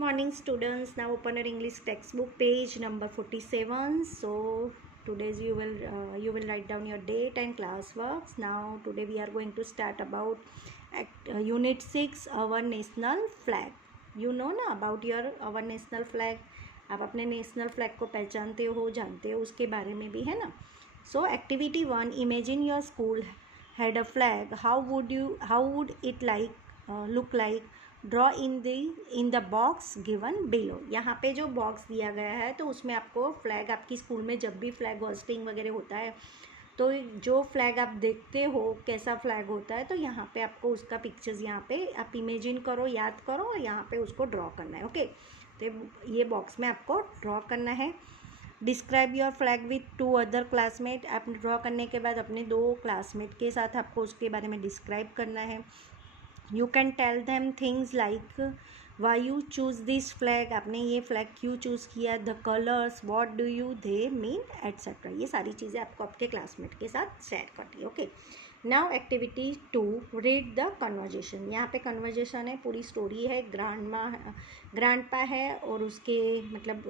Morning students, now open your English textbook page number 47. So today's you will write down your date and class works. Now today we are going to start about unit 6 our national flag. You know ना about your our national flag. आप अपने national flag को पहचानते हो, जानते हो, उसके बारे में भी है ना. So activity 1, imagine your school had a flag. How would it look like? Draw in the box given below. यहाँ पे जो बॉक्स दिया गया है तो उसमें आपको फ्लैग, आपकी स्कूल में जब भी फ्लैग होस्टिंग वगैरह होता है तो जो फ्लैग आप देखते हो कैसा फ्लैग होता है, तो यहाँ पे आपको उसका पिक्चर्स यहाँ पे आप इमेजिन करो, याद करो और यहाँ पे उसको ड्रॉ करना है. ओके, तो ये बॉक्स में आपको ड्रॉ करना है. Describe your flag with 2 other classmate. आप ड्रॉ करने के बाद अपने 2 क्लासमेट के साथ आपको उसके बारे में डिस्क्राइब करना है. You can tell them things like why you choose this flag, आपने ये फ्लैग क्यों चूज़ किया, the colors, what do you they mean, etc. ये सारी चीज़ें आपको आपके क्लासमेट के साथ शेयर करनी है. Okay, now activity 2, read the conversation. यहाँ पे कन्वर्जेशन है, पूरी स्टोरी है. ग्रैंडपा है और उसके मतलब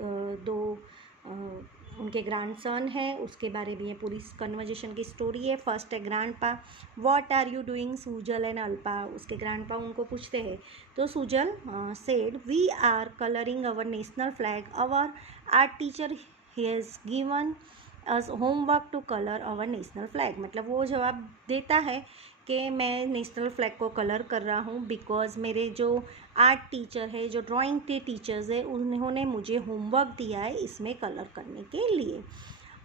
उनके ग्रैंडसन है, उसके बारे में ये पूरी कन्वर्जेशन की स्टोरी है. फर्स्ट है grandpa. What are you doing Sujal and Alpa. उसके ग्रैंडपा उनको पूछते हैं तो Sujal said we are colouring our national flag. Our art teacher has given us homework to colour our national flag. मतलब वो जवाब देता है कि मैं नेशनल फ्लैग को कलर कर रहा हूँ बिकॉज मेरे जो आर्ट टीचर है, जो ड्राइंग के टीचर्स है, उन्होंने मुझे होमवर्क दिया है इसमें कलर करने के लिए.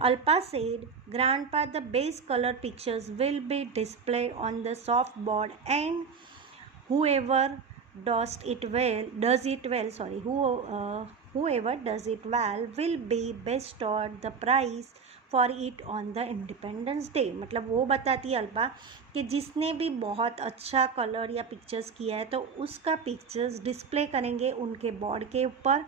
Alpa said grandpa the best colour pictures will be display on the soft board and whoever does it well will be bestowed the prize for it on the independence day. मतलब वो बताती है अल्पा कि जिसने भी बहुत अच्छा कलर या पिक्चर्स किया है तो उसका पिक्चर्स डिस्प्ले करेंगे उनके बोर्ड के ऊपर,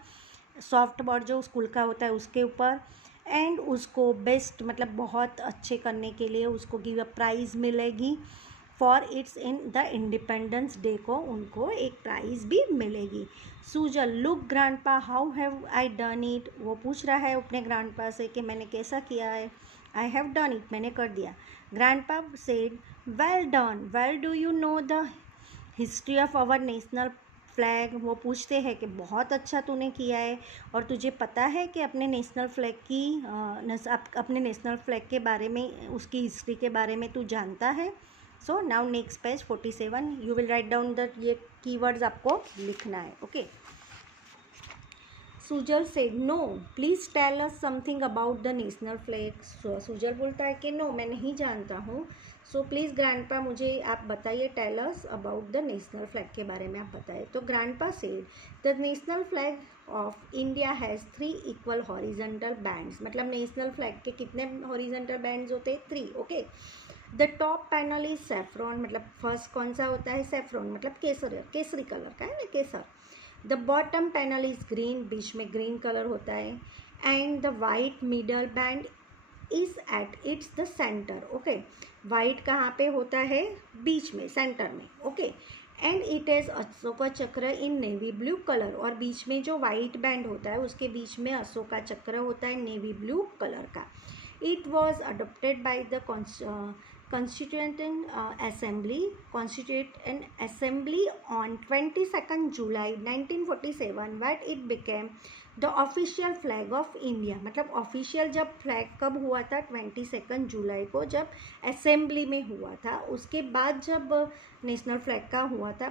सॉफ्ट बोर्ड जो स्कूल का होता है उसके ऊपर, एंड उसको बेस्ट मतलब बहुत अच्छे करने के लिए उसको गिव अ प्राइज़ मिलेगी. For it's in the independence day को उनको एक प्राइज़ भी मिलेगी. Sujal look grandpa how have I done it. वो पूछ रहा है अपने ग्रैंडपा से कि मैंने कैसा किया है. आई हैव डन इट, मैंने कर दिया. Grandpa said well done. Well do you know the history of our national flag. वो पूछते हैं कि बहुत अच्छा तूने किया है और तुझे पता है कि अपने नेशनल फ्लैग की अपने नेशनल फ्लैग के बारे में, उसकी हिस्ट्री के बारे में तू जानता है. So now next page 47, you will write down the ये कीवर्ड्स आपको लिखना है. Okay, Sujal said no please tell us something about the national flag. Sujal बोलता है कि नो मैं नहीं जानता हूँ, सो प्लीज़ ग्रैंडपा मुझे आप बताइए, tell us about the national flag के बारे में आप बताइए. तो grandpa said the national flag of India has 3 equal horizontal bands. मतलब नेशनल फ्लैग के कितने हॉरिजेंटल बैंड्स होते हैं? 3. Okay, the top panel is saffron. मतलब फर्स्ट कौन सा होता है? सेफ्रॉन, मतलब केसरी कलर का है ना, केसर. The bottom panel is green, बीच में ग्रीन कलर होता है. And the white middle band is at its the centre. Okay, white कहाँ पे होता है? बीच में, सेंटर में. Okay, and it is Ashoka chakra in navy blue colour. और बीच में जो वाइट बैंड होता है उसके बीच में अशोका चक्र होता है नेवी ब्लू कलर का. It was adopted by the Constituent Assembly on 22nd July 1947 when it became the official flag of India. मतलब ऑफिशियल जब फ्लैग कब हुआ था? 22 जुलाई को, जब असेंबली में हुआ था. उसके बाद जब नेशनल फ्लैग का हुआ था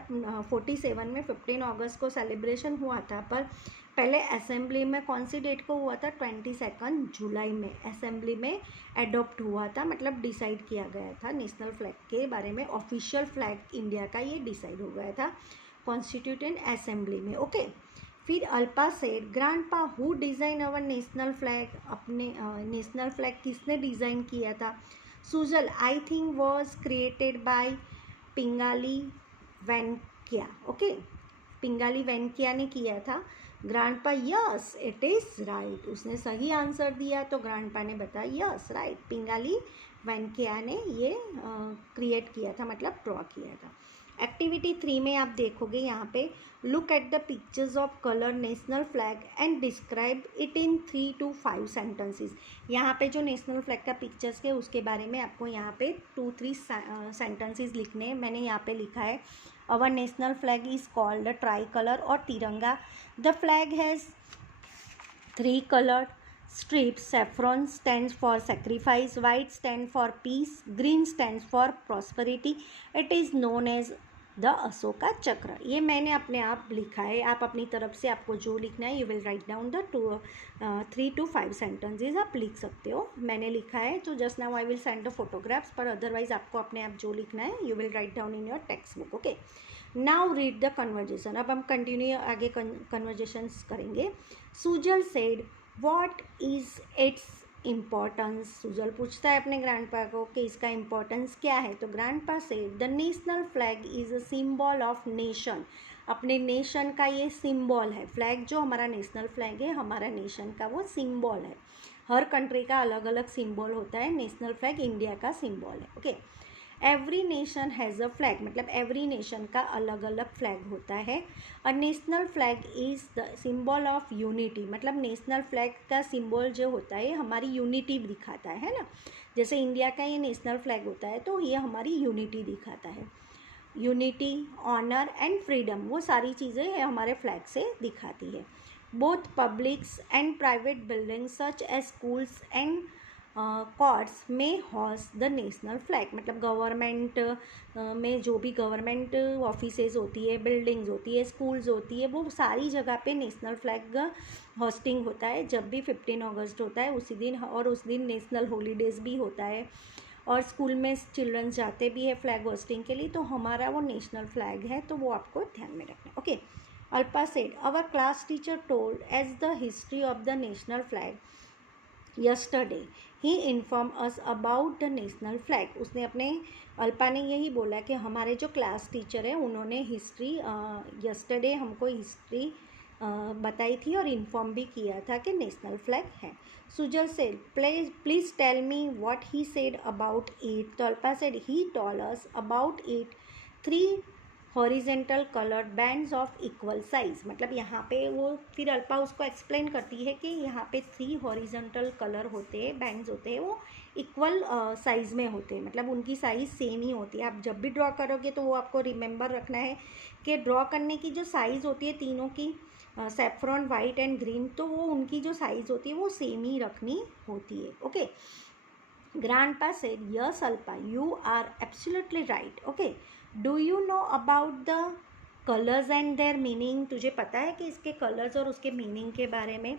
47 में, 15 अगस्त को सेलिब्रेशन हुआ था, पर पहले असेंबली में कौन सी डेट को हुआ था? 22 जुलाई में असेंबली में एडॉप्ट हुआ था. मतलब डिसाइड किया गया था नेशनल फ्लैग के बारे में, ऑफिशियल फ्लैग इंडिया का ये डिसाइड हो गया था कॉन्स्टिट्यूटेंट असेंबली में. ओके, फिर Alpa said grandpa who design our national flag. अपने नेशनल फ्लैग किसने डिज़ाइन किया था? Sujal I think was created by Pingali Venkaiah. Okay, Pingali Venkaiah ने किया था. Grandpa yes it is right. उसने सही आंसर दिया तो ग्रैंडपा ने बताया यस राइट, पिंगाली वेंकैया ने ये क्रिएट किया था, मतलब ड्रॉ किया था. एक्टिविटी 3 में आप देखोगे यहाँ पे look at the pictures of colour national flag and describe it in 3 to 5 sentences. यहाँ पे जो नेशनल फ्लैग का पिक्चर्स के उसके बारे में आपको यहाँ पे 2-3 सेंटेंसेस लिखने हैं। मैंने यहाँ पे लिखा है अवर national flag is called try colour और तिरंगा। The flag has 3 colored strips. Saffron stands for sacrifice, white stands for peace, green stands for prosperity. It is known as the Ashoka चक्र। ये मैंने अपने आप लिखा है, आप अपनी तरफ से आपको जो लिखना है you will write down the 3 to 5 sentences आप लिख सकते हो। मैंने लिखा है तो just now I will send the photographs, पर अदरवाइज आपको अपने आप जो लिखना है you will write down in your text book. Okay, now read the conversation. अब हम कंटिन्यू आगे कन्वर्जेशंस करेंगे। Sujal said what is it's importance. Sujal पूछता है अपने ग्रैंडपा को कि इसका इम्पोर्टेंस क्या है। तो grandpa said the national flag is a symbol of nation. अपने नेशन का ये सिंबल है। फ्लैग जो हमारा नेशनल फ्लैग है हमारा नेशन का वो सिंबल है। हर कंट्री का अलग अलग सिंबल होता है, नेशनल फ्लैग इंडिया का सिंबल है। Okay, every nation has a flag, मतलब एवरी नेशन का अलग अलग फ्लैग होता है। A national flag is the symbol of unity, मतलब नेशनल फ्लैग का सिंबल जो होता है हमारी यूनिटी दिखाता है ना। जैसे इंडिया का ये नेशनल फ्लैग होता है तो ये हमारी यूनिटी दिखाता है। यूनिटी, ऑनर एंड फ्रीडम, वो सारी चीज़ें हमारे फ्लैग से दिखाती है। Both publics and private buildings such as schools and courts may hoist the national flag, मतलब गवर्नमेंट में जो भी गवर्नमेंट ऑफिसेज होती है, बिल्डिंग्स होती है, स्कूल्स होती है, वो सारी जगह पे नेशनल फ्लैग होस्टिंग होता है। जब भी 15 अगस्त होता है उसी दिन, और उस दिन नेशनल हॉलीडेज़ भी होता है और स्कूल में चिल्ड्रंस जाते भी है फ्लैग होस्टिंग के लिए, तो हमारा वो नेशनल फ्लैग है, तो वो आपको ध्यान में रखना है। Okay, Alpa said our class teacher told as the history of the national flag yesterday ही inform us about the national flag. उसने अपने अल्पा ने यही बोला कि हमारे जो क्लास टीचर है उन्होंने हिस्ट्री यस्टरडे हमको हिस्ट्री बताई थी और इन्फॉर्म भी किया था कि नेशनल फ्लैग है। Sujal said please tell me what he said about it. तो Alpa said he told us about it 3 horizontal coloured bands of equal size, मतलब यहाँ पे वो फिर अल्पा उसको एक्सप्लेन करती है कि यहाँ पे 3 हॉरिजेंटल कलर होते हैं, बैंड्स होते हैं, वो इक्वल साइज़ में होते हैं, मतलब उनकी साइज़ सेम ही होती है। आप जब भी ड्रॉ करोगे तो वो आपको रिमेंबर रखना है कि ड्रॉ करने की जो साइज़ होती है तीनों की, सैफ्रॉन, वाइट एंड ग्रीन, तो वो उनकी जो साइज़ होती है वो सेम ही रखनी होती है। Okay, Grandpa said, yes, Alpa, you are absolutely right. Okay, do you know about the colors and their meaning? तुझे पता है कि इसके colors और उसके meaning के बारे में?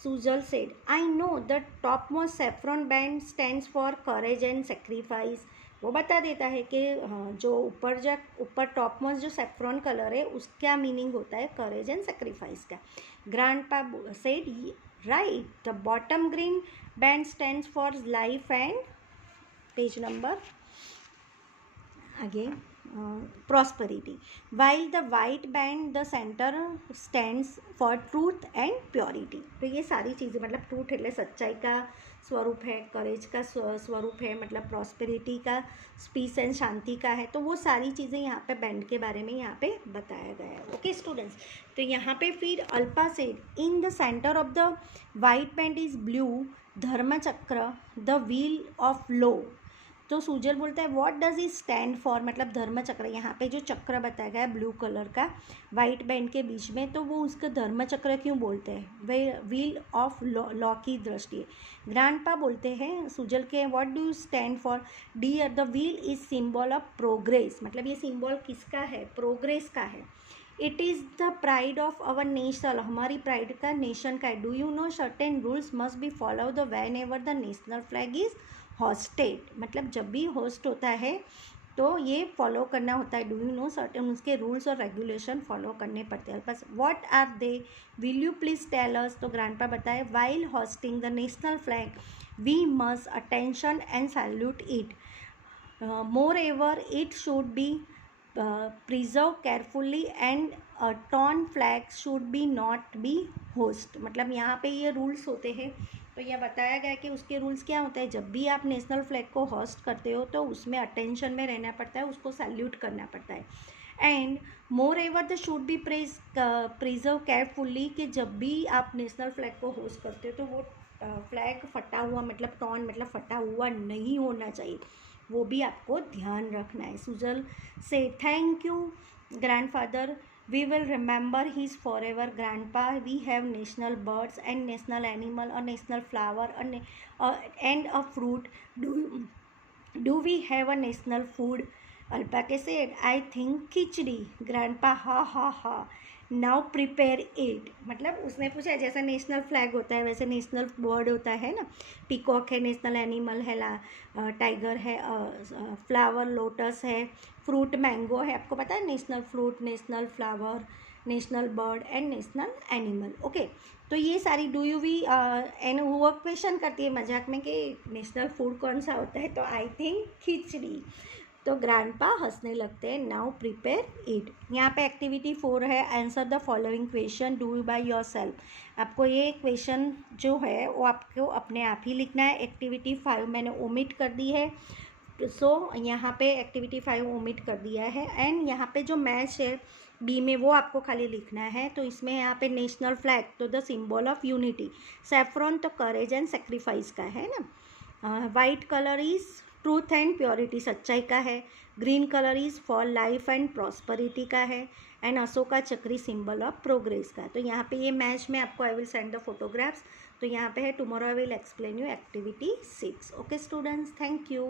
Sujal said, I know the topmost saffron band stands for courage and sacrifice. वो बता देता है कि जो ऊपर टॉपमोस्ट जो सेफ्रॉन कलर है उसका मीनिंग होता है करेज एंड सेक्रीफाइस का। Grandpa said right, the bottom green band stands for life and page number again prosperity, while the white band the center stands for truth and purity। तो ये सारी चीज़ें, मतलब ट्रूथ એટલે सच्चाई का स्वरूप है, करेज का स्वरूप है, मतलब प्रॉस्पेरिटी का, पीस एंड शांति का है, तो वो सारी चीज़ें यहाँ पे बैंड के बारे में यहाँ पे बताया गया है। ओके स्टूडेंट्स, तो यहाँ पे फिर Alpa said in the centre of the white band is blue Dharmachakra the wheel of law. तो सुजल बोलता है what does it stand for, मतलब धर्मचक्र, यहाँ पे जो चक्र बताया गया है ब्लू कलर का वाइट बैंड के बीच में, तो वो उसका धर्मचक्र क्यों बोलते हैं, वे व्हील ऑफ लॉ की दृष्टि। ग्रैंडपा बोलते हैं सुजल के what do you stand for. Dear the wheel is symbol of progress, मतलब ये सिंबल किसका है, प्रोग्रेस का है। It is the pride of our nation, हमारी प्राइड का नेशन का है। Do you know certain rules must be follow the whenever the national flag is hosted, मतलब जब भी होस्ट होता है तो ये फॉलो करना होता है। डू यू नो सर्टेन, उसके रूल्स और रेगुलेशन फॉलो करने पड़ते हैं। बस what are they, will you please tell us. तो ग्रैंडपा बताए while hosting the national flag we must attention and salute it, moreover it should be preserved carefully and torn flag should be not be host, मतलब यहाँ पे ये rules होते हैं। तो यह बताया गया कि उसके रूल्स क्या होता है, जब भी आप नेशनल फ्लैग को होस्ट करते हो तो उसमें अटेंशन में रहना पड़ता है, उसको सैल्यूट करना पड़ता है। And more ever the should be preserve carefully, कि जब भी आप नेशनल फ्लैग को होस्ट करते हो तो वो फ्लैग फटा हुआ, मतलब टॉर्न मतलब फटा हुआ नहीं होना चाहिए, वो भी आपको ध्यान रखना है। सुजल से thank you grandfather, we will remember his forever grandpa, we have national birds and national animal, a national flower, and a fruit. Do we have a national food? Alpaka said, I think khichdi. Grandpa ha ha ha, now prepare it, मतलब उसने पूछा जैसा national flag होता है वैसे national bird होता है ना, पीकॉक है नेशनल एनिमल है, टाइगर है, फ्लावर लोटस है, फ्रूट मैंगो है, आपको पता है national fruit, national flower, national bird and national animal. Okay, तो ये सारी डू यू वी एंड वो क्वेश्चन करती है मजाक में कि नेशनल फूड कौन सा होता है, तो आई थिंक खिचड़ी। तो ग्रैंडपा हंसने लगते हैं। Now prepare it. यहाँ पे एक्टिविटी 4 है, answer the following question, do by your self. आपको ये क्वेश्चन जो है वो आपको अपने आप ही लिखना है। एक्टिविटी 5 मैंने ओमिट कर दी है, सो यहाँ पे एक्टिविटी 5 ओमिट कर दिया है। एंड यहाँ पे जो मैच है बी में वो आपको खाली लिखना है। तो इसमें यहाँ पे नेशनल फ्लैग तो the symbol of unity, saffron तो करेज एंड सेक्रीफाइस का है ना, white colour is truth and purity, सच्चाई का है, green colour is for life and prosperity का है, एंड अशोका चक्री सिंबल ऑफ प्रोग्रेस का। तो यहाँ पे ये मैच में आपको I will send the photographs. तो यहाँ पे है tomorrow I will explain you activity 6। Okay students, thank you.